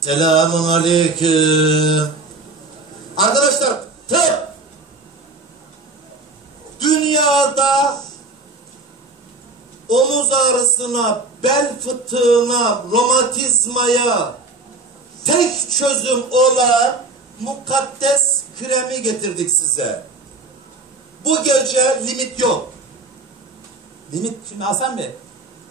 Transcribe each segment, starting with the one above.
Selamun aleyküm. Arkadaşlar tıp dünyada omuz ağrısına, bel fıtığına, romatizmaya tek çözüm olan mukaddes kremi getirdik size. Bu gece limit yok. Limit şimdi Hasan Bey.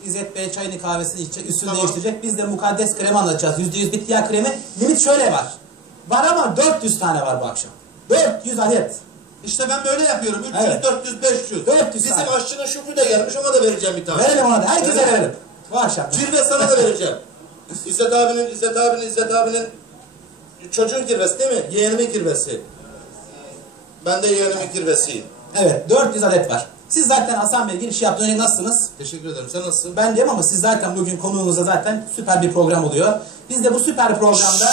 İzzet Bey çayını kahvesini içecek, üstünü Tamam. değiştirecek. Biz de mukaddes kremi anlatacağız. %100 bitki yağı kremi. Limit şöyle var. Var ama 400 tane var bu akşam. 400 adet. İşte ben böyle yapıyorum. 300, Evet. 400, 500. 400 Bizim tane. aşçının Şükrü de gelmiş ona da vereceğim bir tane. Verelim ona da. Herkese Evet. verelim. Bu akşam. Cilve sana da vereceğim. İzzet abinin, İzzet abinin, İzzet abinin çocuğun kirvesi değil mi? Yeğenimin kirvesi. Ben de yeğenimin kirvesiyim. Evet 400 adet var. Siz zaten Hasan Bey giriş yaptığınız önce nasılsınız? Teşekkür ederim. Sen nasılsın? Ben diyeyim ama siz zaten bugün konuğunuzda zaten süper bir program oluyor. Biz de bu süper programda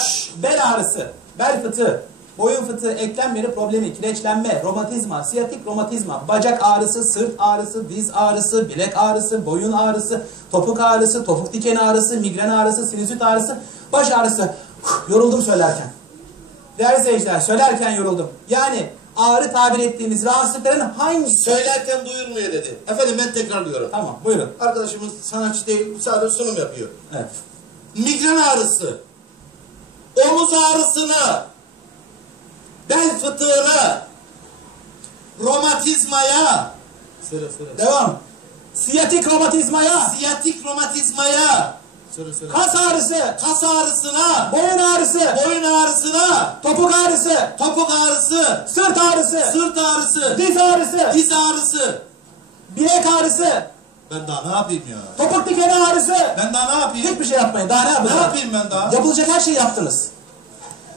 bel ağrısı, bel fıtığı, boyun fıtığı, eklem yeri problemi, kireçlenme, romatizma, siyatik romatizma, bacak ağrısı, sırt ağrısı, diz ağrısı, bilek ağrısı, boyun ağrısı, topuk ağrısı, topuk diken ağrısı, migren ağrısı, sinüzit ağrısı, baş ağrısı. Yoruldum söylerken. Değerli seyirciler söylerken yoruldum. Yani ağrı tabir ettiğimiz rahatsızlıkların hangisi? Söylerken duyulmuyor dedi. Efendim ben tekrarlıyorum. Tamam buyurun. Arkadaşımız sanatçı değil, sadece sunum yapıyor. Evet. Migren ağrısı, omuz ağrısına, bel fıtığına, romatizmaya, söyle söyle. Devam. Siyatik romatizmaya, Siyatik romatizmaya, söyle söyle. kas ağrısı, Kas ağrısına, boyun ağrısı, boyun ağrısına, topuk ağrısı, topuk ağrısı, sırt ağrısı, sırt ağrısı, diz ağrısı, diz ağrısı. bilek ağrısı, Ben daha ne yapayım ya? topuk dikeni ağrısı. Ben daha ne yapayım? Hiçbir şey yapmayın. Daha ne Ne yapacağız? yapayım ben daha? Yapılacak her şeyi yaptınız.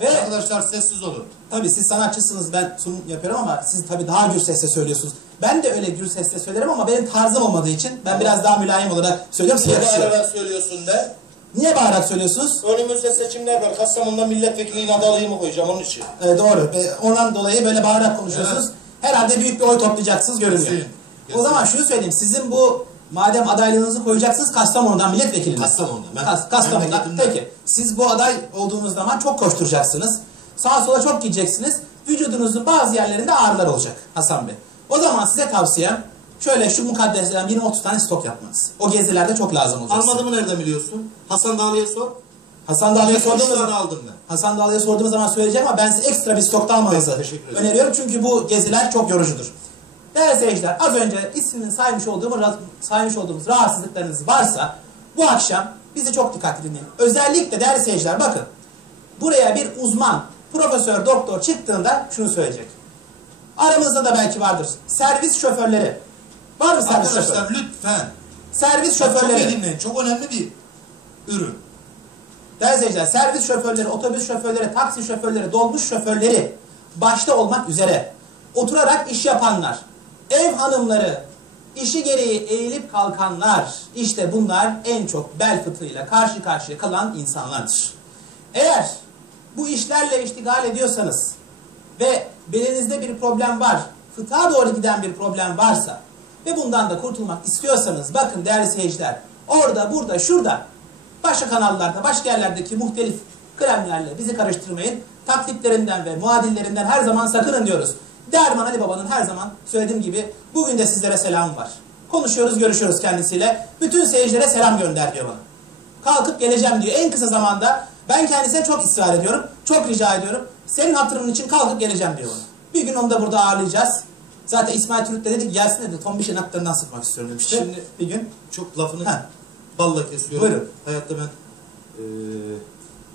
Ve Arkadaşlar sessiz olun. tabii siz sanatçısınız ben sunum yapıyorum ama siz tabii daha gür sesle söylüyorsunuz. Ben de öyle gür sesle söylerim ama benim tarzım olmadığı için ben biraz daha mülayim olarak söylüyorum. Niye yakışıyor. bağırarak söylüyorsun de? Niye bağırarak söylüyorsunuz? Önümüzde seçimler var. Kastamonu'da milletvekilliğine adaylığımı koyacağım onun için. Ee, doğru. Ee, ondan dolayı böyle bağırarak konuşuyorsunuz. Herhalde büyük bir oy toplayacaksınız görünüyor. Kesin, kesin. O zaman şunu söyleyeyim. Sizin bu madem adaylığınızı koyacaksınız Kastamonu'dan milletvekili mi? Kastamonu'dan, ben- Kas- Kastamonu'dan. memleketimden. Peki. Siz bu aday olduğunuz zaman çok koşturacaksınız. Sağa sola çok gideceksiniz. Vücudunuzun bazı yerlerinde ağrılar olacak Hasan Bey. O zaman size tavsiyem şöyle şu mukaddeslerden 20-30 tane stok yapmanız. O gezilerde çok lazım olacak. size. Almadığımı nereden biliyorsun? Hasan Dağlı'ya sor. Hasan Dağlı'ya 100 sorduğumuz zaman aldım ben. Hasan Dağlı'ya sorduğumuz zaman söyleyeceğim ama ben size ekstra bir stokta almanızı Teşekkür ederim. öneriyorum. Çünkü bu geziler çok yorucudur. Değerli seyirciler az önce ismini saymış olduğumuz, saymış olduğumuz rahatsızlıklarınız varsa bu akşam bizi çok dikkatli dinleyin. Özellikle değerli seyirciler bakın buraya bir uzman, profesör, doktor çıktığında şunu söyleyecek. Aramızda da belki vardır. Servis şoförleri. Var mı servis şoförü? Arkadaşlar lütfen. Servis Çok iyi şoförleri. dinleyin. Çok önemli bir ürün. Değerli seyirciler, servis şoförleri, otobüs şoförleri, taksi şoförleri, dolmuş şoförleri başta olmak üzere oturarak iş yapanlar, ev hanımları, işi gereği eğilip kalkanlar, işte bunlar en çok bel fıtığıyla karşı karşıya kalan insanlardır. Eğer bu işlerle iştigal ediyorsanız ve belinizde bir problem var, fıtığa doğru giden bir problem varsa ve bundan da kurtulmak istiyorsanız bakın değerli seyirciler, orada, burada, şurada başka kanallarda, başka yerlerdeki muhtelif kremlerle bizi karıştırmayın. Taklitlerinden ve muadillerinden her zaman sakının diyoruz. Derman Ali Baba'nın her zaman söylediğim gibi bugün de sizlere selam var. Konuşuyoruz, görüşüyoruz kendisiyle. Bütün seyircilere selam gönder diyor bana. Kalkıp geleceğim diyor. En kısa zamanda ben kendisine çok ısrar ediyorum. Çok rica ediyorum. Senin hatırın için kalkıp geleceğim diyor bana. Bir gün onu da burada ağırlayacağız. Zaten İsmail Türk de dedi ki gelsin dedi. Tombiş'in haklarından sıkmak istiyorum demişti. Şimdi- bir gün Çok lafını Ha. balla kesiyorum. Buyurun. Hayatta ben e,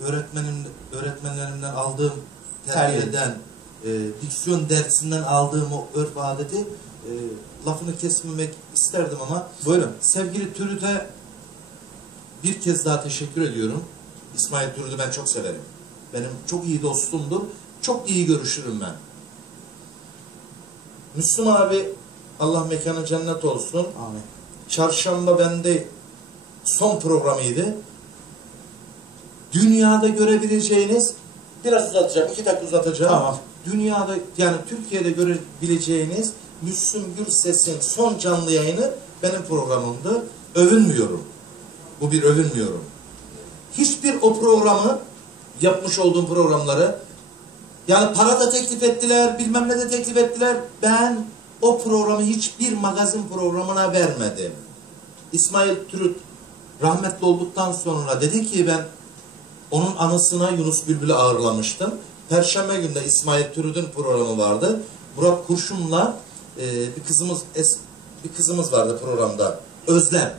öğretmenim öğretmenlerimden aldığım Terbiye. terbiyeden, e, diksiyon dersinden aldığım o örf adeti e, lafını kesmemek isterdim ama buyurun. sevgili Türüt'e bir kez daha teşekkür ediyorum. İsmail Türüt'ü ben çok severim. Benim çok iyi dostumdur. Çok iyi görüşürüm ben. Müslüm abi Allah mekanı cennet olsun. Amin. Çarşamba bende son programıydı. Dünyada görebileceğiniz biraz uzatacağım, iki dakika uzatacağım. Tamam. Dünyada yani Türkiye'de görebileceğiniz Müslüm Gürses'in son canlı yayını benim programımdı. Övünmüyorum. Bu bir övünmüyorum. Hiçbir o programı yapmış olduğum programları. Yani para da teklif ettiler, bilmem ne de teklif ettiler. Ben o programı hiçbir magazin programına vermedim. İsmail Türüt rahmetli olduktan sonra dedi ki ben onun anısına Yunus Bülbül'ü ağırlamıştım. Perşembe günde İsmail Türüt'ün programı vardı. Burak Kurşun'la e, bir kızımız es, bir kızımız vardı programda. Özlem.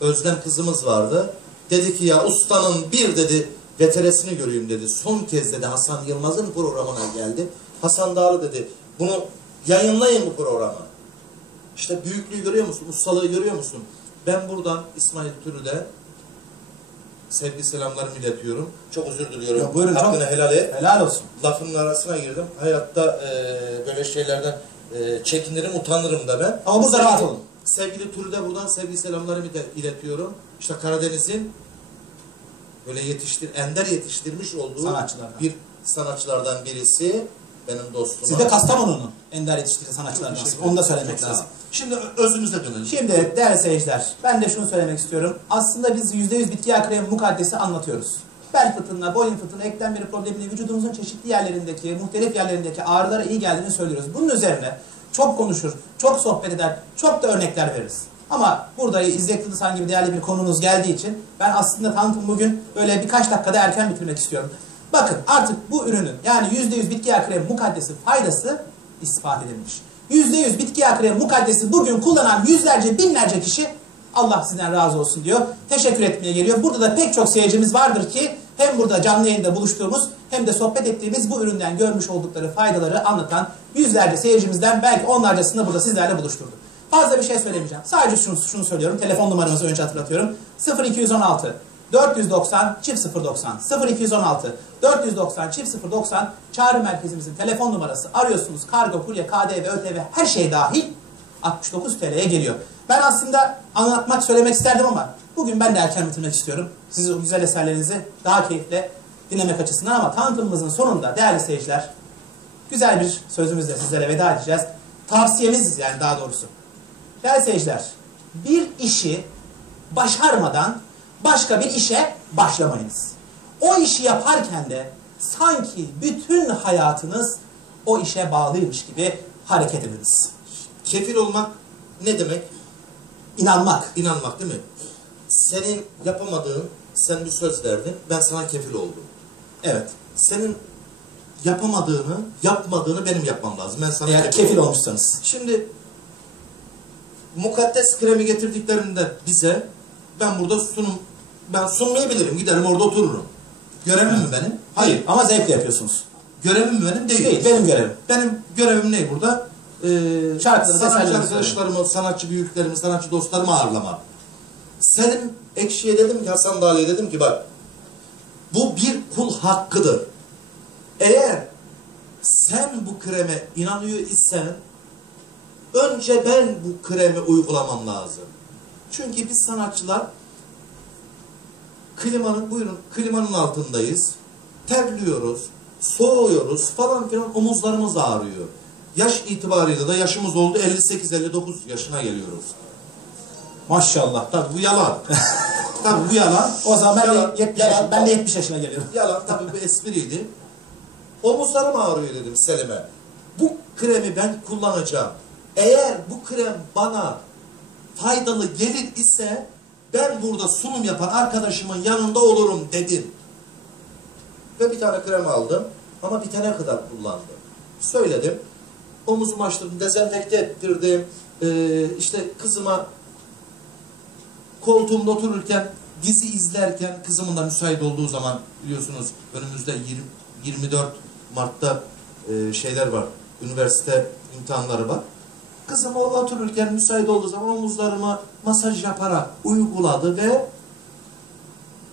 Özlem kızımız vardı. Dedi ki ya ustanın bir dedi veteresini göreyim dedi. Son kez dedi Hasan Yılmaz'ın programına geldi. Hasan Dağlı dedi bunu yayınlayın bu programı. İşte büyüklüğü görüyor musun? Ustalığı görüyor musun? Ben buradan İsmail Türü'de sevgi selamlarımı iletiyorum. Çok özür diliyorum. Ya buyurun, Hakkını helal et. Helal olsun. Lafının arasına girdim. Hayatta e, böyle şeylerden e, çekinirim, utanırım da ben. Ama burada rahat olun. Sevgili Türü'de buradan sevgi selamlarımı da iletiyorum. İşte Karadeniz'in böyle yetiştir, ender yetiştirmiş olduğu Sanatçılardan. bir sanatçılardan birisi benim dostum. Siz de Kastamonu'nun ender yetiştirici sanatçılarındansınız. Onu da söylemek lazım. Şimdi özümüze dönelim. Şimdi değerli seyirciler, ben de şunu söylemek istiyorum. Aslında biz %100 bitki yağ kremi mukaddesi anlatıyoruz. Bel fıtığına, boyun fıtığına, eklem biri problemine, vücudumuzun çeşitli yerlerindeki, muhtelif yerlerindeki ağrılara iyi geldiğini söylüyoruz. Bunun üzerine çok konuşur, çok sohbet eder, çok da örnekler veririz. Ama burada İzzet Kılıçhan gibi değerli bir konunuz geldiği için ben aslında tanıtım bugün böyle birkaç dakikada erken bitirmek istiyorum. Bakın artık bu ürünün yani %100 bitki yağ kremi mukaddesi faydası ispat edilmiş. %100 bitki yağ kremi mukaddesi bugün kullanan yüzlerce binlerce kişi Allah sizden razı olsun diyor. Teşekkür etmeye geliyor. Burada da pek çok seyircimiz vardır ki hem burada canlı yayında buluştuğumuz hem de sohbet ettiğimiz bu üründen görmüş oldukları faydaları anlatan yüzlerce seyircimizden belki onlarcasını burada sizlerle buluşturduk. Fazla bir şey söylemeyeceğim. Sadece şunu, şunu söylüyorum. Telefon numaramızı önce hatırlatıyorum. 0216 490 çift 090 0216 490 çift 090 çağrı merkezimizin telefon numarası arıyorsunuz kargo, kurye, KDV, ÖTV her şey dahil 69 TL'ye geliyor. Ben aslında anlatmak söylemek isterdim ama bugün ben de erken bitirmek istiyorum. Sizin o güzel eserlerinizi daha keyifle dinlemek açısından ama tanıtımımızın sonunda değerli seyirciler güzel bir sözümüzle sizlere veda edeceğiz. Tavsiyemiz yani daha doğrusu. Değerli seyirciler, bir işi başarmadan başka bir işe başlamayınız. O işi yaparken de sanki bütün hayatınız o işe bağlıymış gibi hareket ediniz. Kefil olmak ne demek? İnanmak. İnanmak değil mi? Senin yapamadığın, sen bir söz verdin, ben sana kefil oldum. Evet. Senin yapamadığını, yapmadığını benim yapmam lazım. Ben sana Eğer kefil olmuşsanız. Şimdi mukaddes kremi getirdiklerinde bize ben burada sunum ben sunmayabilirim. Giderim orada otururum. Görevim mi benim? Hayır. Ama zevkle yapıyorsunuz. Görevim mi benim? Değil. Değil, benim görevim. Benim görevim ne burada? Ee, Şarkıları, sanatçı arkadaşlarımı, sanatçı büyüklerimi, sanatçı dostlarımı ağırlama. Selim Ekşi'ye dedim ki, Hasan Dağlı'ya dedim ki bak, bu bir kul hakkıdır. Eğer sen bu kreme inanıyor isen, önce ben bu kremi uygulamam lazım. Çünkü biz sanatçılar klimanın, buyurun klimanın altındayız. Terliyoruz, soğuyoruz falan filan omuzlarımız ağrıyor. Yaş itibariyle de yaşımız oldu 58-59 yaşına geliyoruz. Maşallah. Tabii bu yalan. Tabii bu yalan. O zaman ben Yalan, de 70 yalan. ben de 70 yaşına geliyorum. Yalan tabii bu espriydi. Omuzlarım ağrıyor dedim Selim'e. Bu kremi ben kullanacağım. Eğer bu krem bana faydalı gelir ise ben burada sunum yapan arkadaşımın yanında olurum dedim. Ve bir tane krem aldım ama bitene kadar kullandım. Söyledim. Omuzumu açtırdım, dezenfekte ettirdim. Ee, işte kızıma koltuğumda otururken, dizi izlerken kızımın da müsait olduğu zaman biliyorsunuz önümüzde 20, 24 Mart'ta e, şeyler var. Üniversite imtihanları var. Kızım otururken müsait olduğu zaman omuzlarıma masaj yaparak uyguladı ve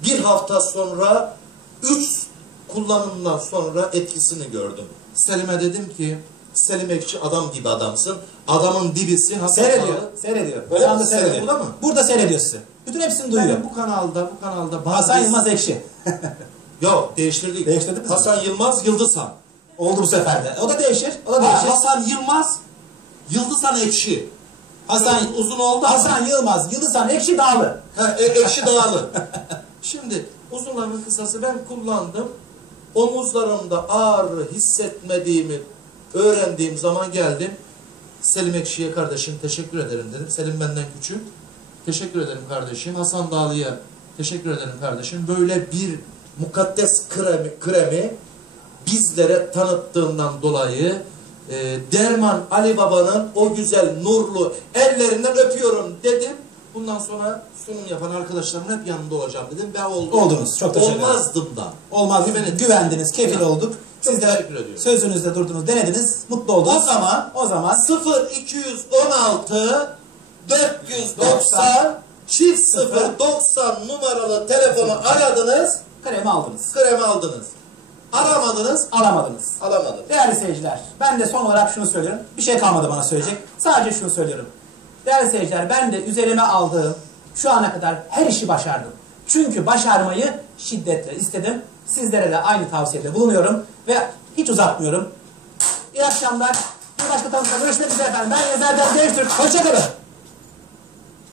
bir hafta sonra üç kullanımdan sonra etkisini gördüm. Selim'e dedim ki Selim Ekşi adam gibi adamsın. Adamın dibisin. Hasan Seyrediyor. Dağlı. Seyrediyor. Öyle Şu anda seyrediyor. Burada mı? Burada seyrediyor sizi. Bütün hepsini duyuyor. Benim bu kanalda, bu kanalda bazı... Hasan Yılmaz Ekşi. Yok değiştirdik. Değiştirdiniz mi? Hasan Yılmaz Yıldızhan. Oldu bu sefer de. O da değişir. O da Ha, değişir. Hasan Yılmaz Yıldızhan Ekşi. Hasan, uzun oldu ama. Hasan Yılmaz, Yıldızhan Ekşi Dağlı. Ha, e, ekşi dağılı. Şimdi uzun lafın kısası ben kullandım. omuzlarımda ağrı hissetmediğimi öğrendiğim zaman geldim. Selim Ekşi'ye kardeşim teşekkür ederim dedim. Selim benden küçük. Teşekkür ederim kardeşim. Hasan Dağlı'ya teşekkür ederim kardeşim. Böyle bir mukaddes kremi, kremi bizlere tanıttığından dolayı e, Derman Ali Baba'nın o güzel nurlu ellerinden öpüyorum dedim. Bundan sonra sunum yapan arkadaşlarımın hep yanında olacağım dedim ve oldum. Oldunuz. Çok teşekkür ederim. Olmazdım da. Olmaz. Güvendiniz, kefil Ya. olduk. Siz de sözünüzde durdunuz, denediniz, mutlu oldunuz. O zaman o zaman 0 216 490 çift 0 90 numaralı telefonu aradınız, kremi aldınız. kremi aldınız. Aramadınız, Alamadınız. alamadınız. Değerli seyirciler, ben de son olarak şunu söylüyorum. Bir şey kalmadı bana söyleyecek. Sadece şunu söylüyorum. Değerli seyirciler, ben de üzerime aldığım şu ana kadar her işi başardım. Çünkü başarmayı şiddetle istedim. Sizlere de aynı tavsiyede bulunuyorum ve hiç uzatmıyorum. İyi akşamlar. Bir başka tanıtımda görüşmek üzere efendim. Ben Yazar'dan Devtürk. Hoşçakalın.